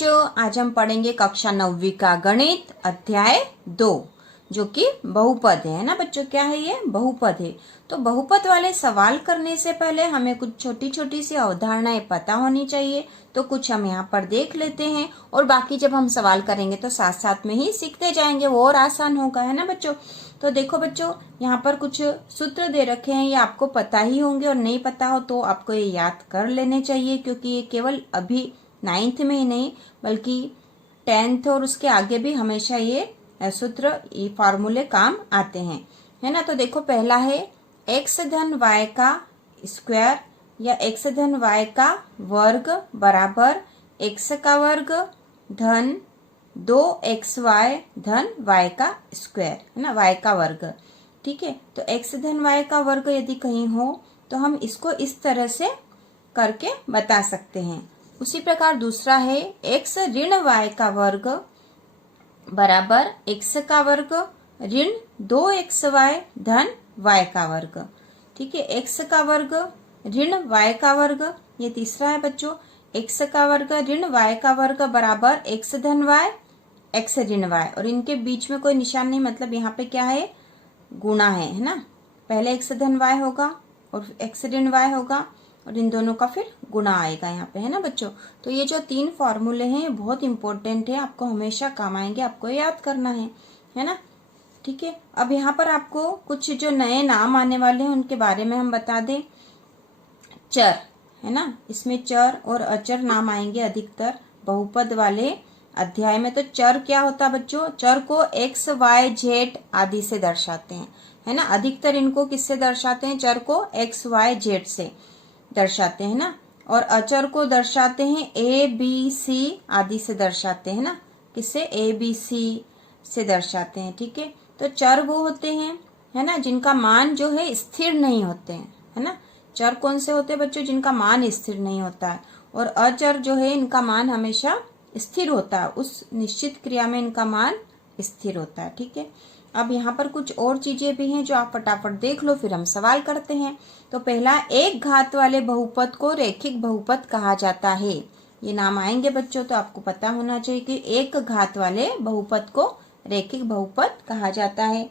बच्चों, आज हम पढ़ेंगे कक्षा 9वीं का गणित अध्याय 2 जो कि बहुपद है ना बच्चों। क्या है ये? बहुपद है। तो बहुपद वाले सवाल करने से पहले हमें कुछ छोटी छोटी सी अवधारणाएं पता होनी चाहिए। तो कुछ हम यहाँ पर देख लेते हैं और बाकी जब हम सवाल करेंगे तो साथ साथ में ही सीखते जाएंगे, वो और आसान होगा, है ना बच्चों। तो देखो बच्चों, यहाँ पर कुछ सूत्र दे रखे हैं, ये आपको पता ही होंगे और नहीं पता हो तो आपको ये याद कर लेने चाहिए, क्योंकि ये केवल अभी 9th में ही नहीं बल्कि 10th और उसके आगे भी हमेशा ये सूत्र, ये फॉर्मूले काम आते हैं, है ना। तो देखो, पहला है x धन y का स्क्वायर या x धन y का वर्ग बराबर x का वर्ग धन 2xy धन y का स्क्वायर, है ना, y का वर्ग। ठीक है, तो x धन y का वर्ग यदि कहीं हो तो हम इसको इस तरह से करके बता सकते हैं। उसी प्रकार दूसरा है x ऋण y का वर्ग बराबर x का वर्ग ऋण 2xy धन y का वर्ग। ठीक है, x का वर्ग ऋण y का वर्ग, ये तीसरा है बच्चों। x का वर्ग ऋण y का वर्ग बराबर x धन y x ऋण y, और इनके बीच में कोई निशान नहीं, मतलब यहाँ पे क्या है? गुणा है ना। पहले x धन y होगा और x ऋण y होगा और इन दोनों का फिर गुणा आएगा यहाँ पे, है ना बच्चों। तो ये जो 3 फॉर्मूले हैं बहुत इंपॉर्टेंट है, आपको हमेशा काम आएंगे, आपको याद करना है ना। ठीक है, अब यहाँ पर आपको कुछ जो नए नाम आने वाले हैं उनके बारे में हम बता दें। चर, है ना, इसमें चर और अचर नाम आएंगे अधिकतर बहुपद वाले अध्याय में। तो चर क्या होता है बच्चों? चर को x, y, z आदि से दर्शाते हैं, है ना। अधिकतर इनको किससे दर्शाते हैं? चर को x, y, z से दर्शाते हैं ना। और अचर को दर्शाते हैं a, b, c आदि से दर्शाते हैं ना। किससे? a, b, c से दर्शाते हैं। ठीक है, तो चर वो होते हैं, है ना, जिनका मान जो है स्थिर नहीं होते हैं, है ना। चर कौन से होते हैं बच्चों? जिनका मान स्थिर नहीं होता है। और अचर जो है इनका मान हमेशा स्थिर होता है, उस निश्चित क्रिया में इनका मान स्थिर होता है। ठीक है, अब यहाँ पर कुछ और चीजें भी हैं जो आप फटाफट देख लो, फिर हम सवाल करते हैं। तो पहला, एक घात वाले बहुपद को रैखिक बहुपद कहा जाता है। ये नाम आएंगे बच्चों, तो आपको पता होना चाहिए कि एक घात वाले बहुपद को रैखिक बहुपद कहा जाता है।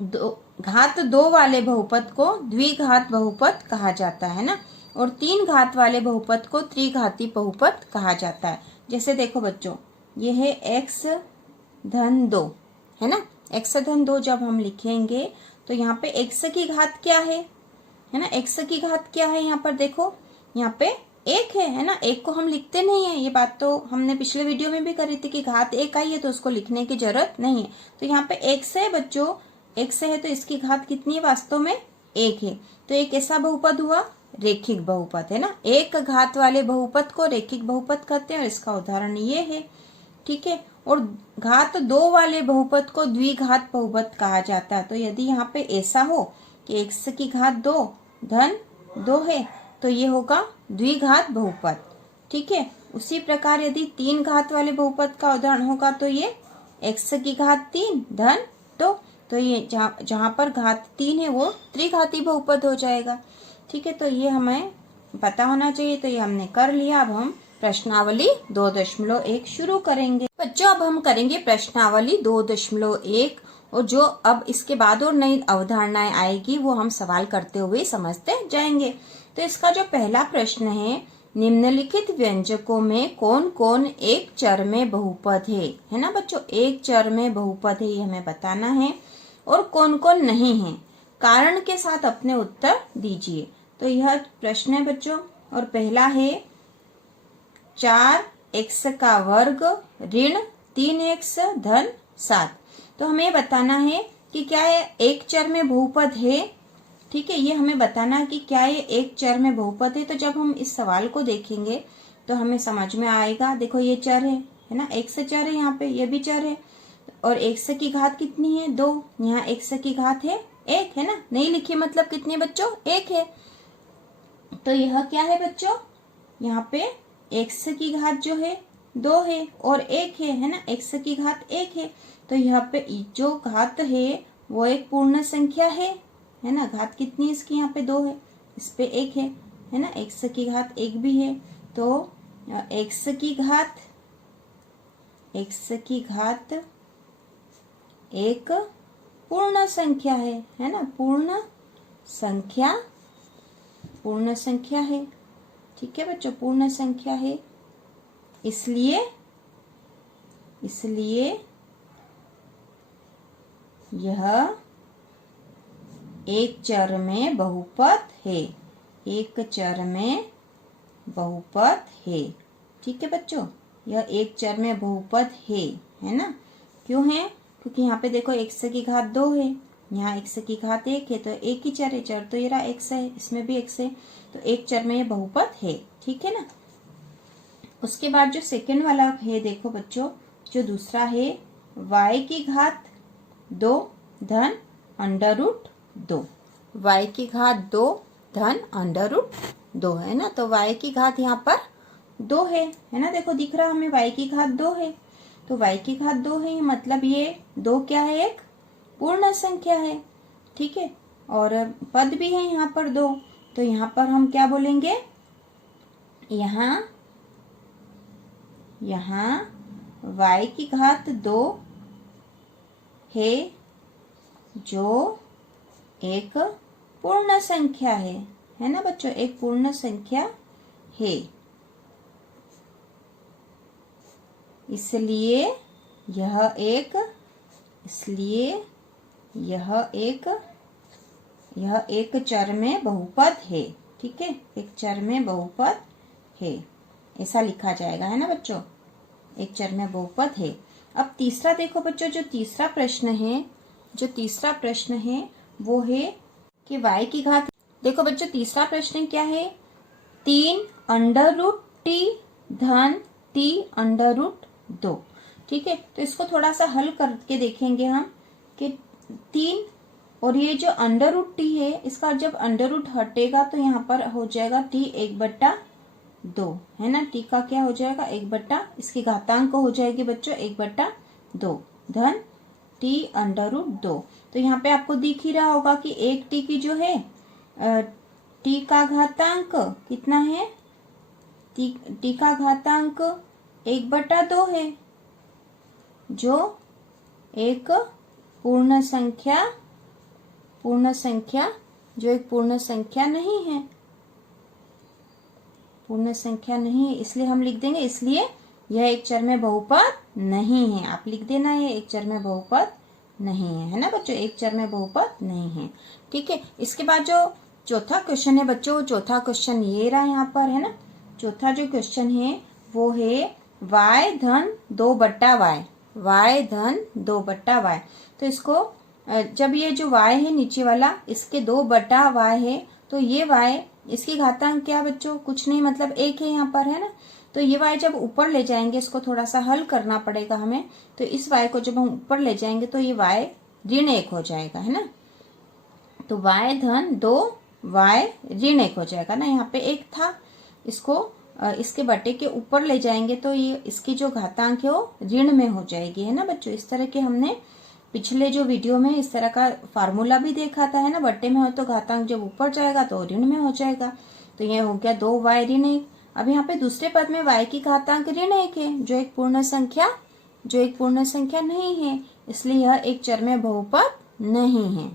घात 2 वाले बहुपद को द्विघात बहुपद कहा जाता है ना। और 3 घात वाले बहुपद को त्रिघाती बहुपद कहा जाता है। जैसे देखो बच्चों, ये है x धन 2, है ना। x धन 2 जब हम लिखेंगे तो यहाँ पे x की घात क्या है ना, x की घात क्या है? यहाँ पर देखो, यहाँ पे 1 है ना। 1 को हम लिखते नहीं है, ये बात तो हमने पिछले वीडियो में भी करी थी कि घात 1 आई है तो उसको लिखने की जरूरत नहीं है। तो यहाँ पे x है बच्चों, x है तो इसकी घात कितनी है? वास्तव में 1 है। तो एक ऐसा बहुपद हुआ रैखिक बहुपद, है ना। एक घात वाले बहुपद को रैखिक बहुपद कहते हैं और इसका उदाहरण ये है। ठीक है, और घात 2 वाले बहुपद को द्विघात बहुपद कहा जाता है। तो यदि यहाँ पे ऐसा हो कि x की घात 2 धन 2 है तो ये होगा द्विघात बहुपद। ठीक है, उसी प्रकार यदि 3 घात वाले बहुपद का उदाहरण होगा तो ये x की घात 3 धन 2, तो ये जहाँ पर घात 3 है वो त्रिघाती बहुपद हो जाएगा। ठीक है, तो ये हमें पता होना चाहिए। तो ये हमने कर लिया। अब हम प्रश्नावली 2.1 शुरू करेंगे बच्चों। अब हम करेंगे प्रश्नावली 2.1 और जो अब इसके बाद और नई अवधारणाएं आएगी वो हम सवाल करते हुए समझते जाएंगे। तो इसका जो पहला प्रश्न है, निम्नलिखित व्यंजकों में कौन कौन एक चर में बहुपद है ना बच्चों। एक चर में बहुपद है, ये हमें बताना है, और कौन कौन नहीं है। कारण के साथ अपने उत्तर दीजिए। तो यह प्रश्न है बच्चों, और पहला है 4x का वर्ग ऋण 3x धन 7। तो हमें बताना है कि क्या ये एक चर में बहुपद है। ठीक है, ये हमें बताना है कि क्या ये एक चर में बहुपद है। तो जब हम इस सवाल को देखेंगे तो हमें समझ में आएगा। देखो, ये चर है ना, x चर है, यहाँ पे ये भी चर है, और x की घात कितनी है? 2। यहाँ x की घात है 1, है ना, नहीं लिखी, मतलब कितनी बच्चों? 1 है। तो यह क्या है बच्चों? यहाँ पे x की घात जो है 2 है और 1 है ना, x की घात 1 है। तो यहाँ पे जो घात है वो एक पूर्ण संख्या है ना। घात कितनी है इसकी? यहाँ पे 2 है, इस पे 1 है ना, x की घात 1 भी है। तो एक्स की घात एक पूर्ण संख्या है ना, पूर्ण संख्या है। ठीक है बच्चों, पूर्ण संख्या है, इसलिए यह एक चर में बहुपद है, एक चर में बहुपद है। ठीक है बच्चों, यह एक चर में बहुपद है ना। क्यों है? क्योंकि यहाँ पे देखो x की घात 2 है, यहाँ x की घात 1 है, तो एक ही चर है, चर तो ये रहा x है, इसमें भी x है, तो एक चर में ये बहुपद है। ठीक है ना। उसके बाद जो सेकंड वाला है देखो बच्चों, जो दूसरा है y की घात 2 धन अंडर रूट 2, y की घात 2 धन अंडर रूट 2 है ना। तो y की घात यहाँ पर 2 है ना, देखो दिख रहा हमें y की घात 2 है, तो y की घात 2 है, मतलब ये 2 क्या है, एक पूर्ण संख्या है। ठीक है, और पद भी है यहाँ पर 2, तो यहाँ पर हम क्या बोलेंगे, यहाँ y की घात 2 है जो एक पूर्ण संख्या है ना बच्चों, एक पूर्ण संख्या है, इसलिए यह एक चर में बहुपद है। ठीक है, एक चर में बहुपद है, ऐसा लिखा जाएगा, है ना बच्चों, एक चर में बहुपद है। अब तीसरा देखो बच्चों, जो तीसरा प्रश्न है वो है कि y की घात, देखो बच्चों तीसरा प्रश्न क्या है, 3 अंडर रूट t धन t अंडर रूट 2। ठीक है, तो इसको थोड़ा सा हल करके देखेंगे हम कि 3 और ये जो अंडर रूट t है, इसका जब अंडर रूट हटेगा तो यहाँ पर हो जाएगा t 1/2 है ना, t का क्या हो जाएगा 1/, इसकी घातांक हो जाएगी बच्चों 1/2 धन t अंडर रूट 2। तो यहाँ पे आपको दिख ही रहा होगा कि एक t की जो है t का घातांक कितना है, t का घातांक 1/2 है, जो एक पूर्ण संख्या जो एक पूर्ण संख्या नहीं है, इसलिए हम लिख देंगे, इसलिए यह एक चर में बहुपद नहीं है। आप लिख देना, ये एक चर में बहुपद नहीं है ना बच्चों, एक चर में बहुपद नहीं है। ठीक है, इसके बाद जो चौथा क्वेश्चन है बच्चों, चौथा क्वेश्चन ये रहा यहाँ पर, है ना। चौथा जो क्वेश्चन है वो है y धन 2/y, y धन 2/y। तो इसको जब ये जो y है नीचे वाला, इसके 2/y है, तो ये y, इसकी घातांक क्या बच्चों, कुछ नहीं, मतलब 1 है यहाँ पर, है ना। तो ये y जब ऊपर ले जाएंगे, इसको थोड़ा सा हल करना पड़ेगा हमें, तो इस y को जब हम ऊपर ले जाएंगे तो ये y ऋण 1 हो जाएगा, है ना। तो y धन 2y ऋण 1 हो जाएगा ना, यहाँ पे 1 था, इसको इसके बटे के ऊपर ले जाएंगे तो ये इसकी जो घातांक है वो ऋण में हो जाएगी, है ना बच्चों। इस तरह के हमने पिछले जो वीडियो में इस तरह का फार्मूला भी देखा था, है ना। बटे में हो तो घातांक जब ऊपर जाएगा तो ऋण में हो जाएगा, तो ये हो गया 2y ऋण 1। अब यहाँ पे दूसरे पद में y की घातांक ऋण 1 है, जो एक पूर्ण संख्या नहीं है, इसलिए यह एक चर में बहुपद नहीं है।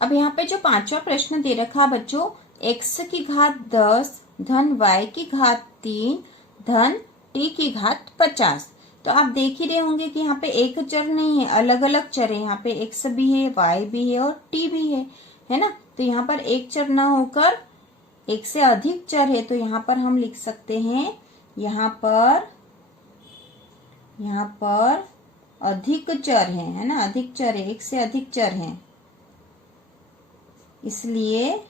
अब यहाँ पे जो पांचवा प्रश्न दे रखा बच्चों, x की घात 10 धन y की घात 3 धन t की घात 50। तो आप देख ही रहे होंगे कि यहाँ पे एक चर नहीं है, अलग अलग चर है, यहाँ पे x भी है, y भी है और t भी है ना। तो यहाँ पर एक चर ना होकर एक से अधिक चर है, तो यहाँ पर हम लिख सकते हैं, यहाँ पर अधिक चर है ना, अधिक चर है, एक से अधिक चर है, इसलिए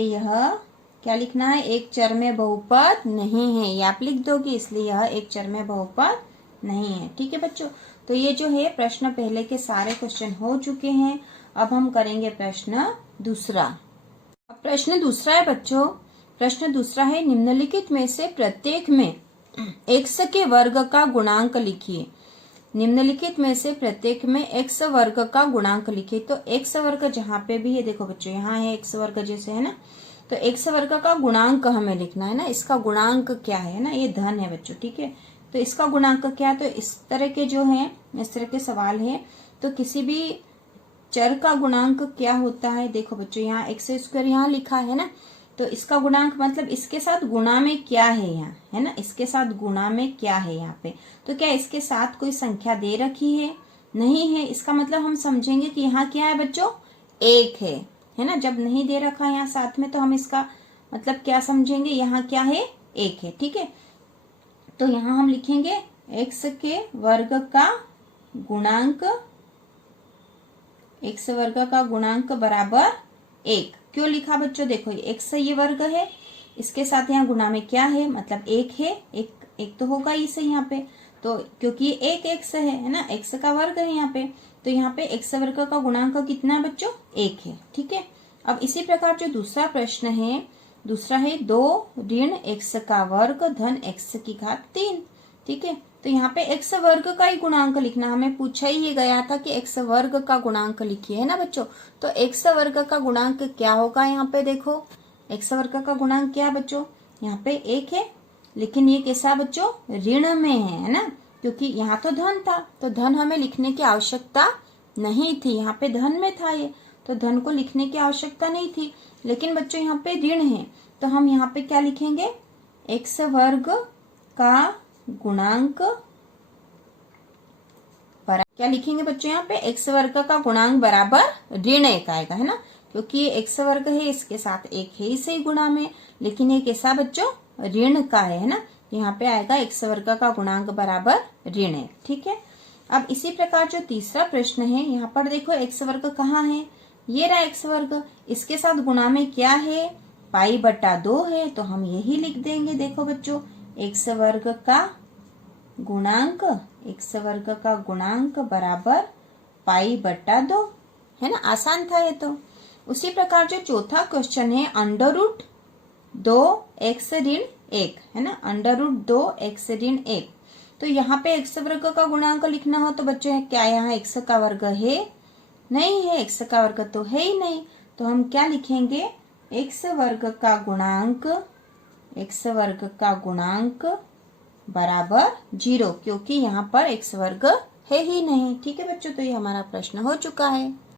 यह क्या लिखना है, एक चर में बहुपद नहीं है, ये आप लिख दोगे, इसलिए यह एक चर में बहुपद नहीं है। ठीक है बच्चों, तो ये जो है प्रश्न पहले के सारे क्वेश्चन हो चुके हैं। अब हम करेंगे प्रश्न दूसरा। अब प्रश्न दूसरा है बच्चों, प्रश्न दूसरा है, निम्नलिखित में से प्रत्येक में x के वर्ग का गुणांक लिखिए। निम्नलिखित में से प्रत्येक में x वर्ग का गुणांक लिखिए। तो x वर्ग जहाँ पे भी है, देखो बच्चों यहाँ है x वर्ग जैसे, है ना, तो x वर्ग का गुणांक हमें लिखना है ना, इसका गुणांक क्या है ना, ये धन है बच्चों, ठीक है। तो इसका गुणांक क्या है, तो इस तरह के जो है, इस तरह के सवाल है, तो किसी भी चर का गुणांक क्या होता है, देखो बच्चों यहाँ एक्स स्क्वायर यहाँ लिखा है ना, तो इसका गुणांक मतलब इसके साथ गुणा में क्या है यहाँ, है ना, इसके साथ गुणा में क्या है यहाँ पे। तो क्या इसके साथ कोई संख्या दे रखी है, नहीं है, इसका मतलब हम समझेंगे कि यहाँ क्या है बच्चों, एक है ना। जब नहीं दे रखा है यहाँ साथ में तो हम इसका मतलब क्या समझेंगे, यहाँ क्या है, एक है, ठीक है। तो यहाँ हम लिखेंगे x के वर्ग का गुणांक, x वर्ग का गुणांक बराबर 1। क्यों लिखा बच्चों, देखो x ये वर्ग है, इसके साथ यहाँ गुणा में क्या है, मतलब 1 है, एक तो होगा इसे यहाँ पे, तो क्योंकि एक x है ना, x का वर्ग है यहाँ पे, तो यहाँ पे x वर्ग का गुणांक कितना है बच्चों, 1 है, ठीक है। अब इसी प्रकार जो दूसरा प्रश्न है, दूसरा है 2 ऋण x का वर्ग धन x की घात 3, ठीक है। तो यहाँ पे x वर्ग का ही गुणांक लिखना, हमें पूछा ही ये गया था कि x वर्ग का गुणांक लिखिए, है ना बच्चों। तो x वर्ग का गुणांक क्या होगा, यहाँ पे देखो x वर्ग का गुणांक क्या है बच्चों, यहाँ पे 1 है, लेकिन ये कैसा बच्चों, ऋण में है ना, क्योंकि यहाँ तो धन था, तो धन हमें लिखने की आवश्यकता नहीं थी, यहाँ पे धन में था ये, तो धन को लिखने की आवश्यकता नहीं थी। लेकिन बच्चों यहाँ पे ऋण है, तो हम यहाँ पे क्या लिखेंगे, x वर्ग का गुणांक क्या लिखेंगे बच्चों, यहाँ पे x वर्ग का गुणांक बराबर ऋण 1 आएगा, है ना, क्योंकि ये x वर्ग है, इसके साथ 1 है इसे गुणा में, लेकिन ये कैसा बच्चों, ऋण का है ना, यहाँ पे आएगा x वर्ग का गुणांक बराबर ऋण 1, ठीक है। अब इसी प्रकार जो तीसरा प्रश्न है, यहाँ पर देखो x वर्ग कहाँ है, ये रहा x वर्ग, इसके साथ गुणा में क्या है, पाई बटा 2 है, तो हम यही लिख देंगे। देखो बच्चों x वर्ग का गुणांक, x वर्ग का गुणांक बराबर पाई बटा 2, है ना, आसान था ये तो। उसी प्रकार जो चौथा क्वेश्चन है, अंडर रूट 2x ऋण 1, है ना, अंडर रूट 2x ऋण 1, तो यहाँ पे x वर्ग का गुणांक लिखना हो तो बच्चों क्या यहाँ x का वर्ग है, नहीं है, x का वर्ग तो है ही नहीं, तो हम क्या लिखेंगे, x वर्ग का गुणांक, x वर्ग का गुणांक बराबर 0, क्योंकि यहाँ पर x वर्ग है ही नहीं, ठीक है बच्चों। तो ये हमारा प्रश्न हो चुका है।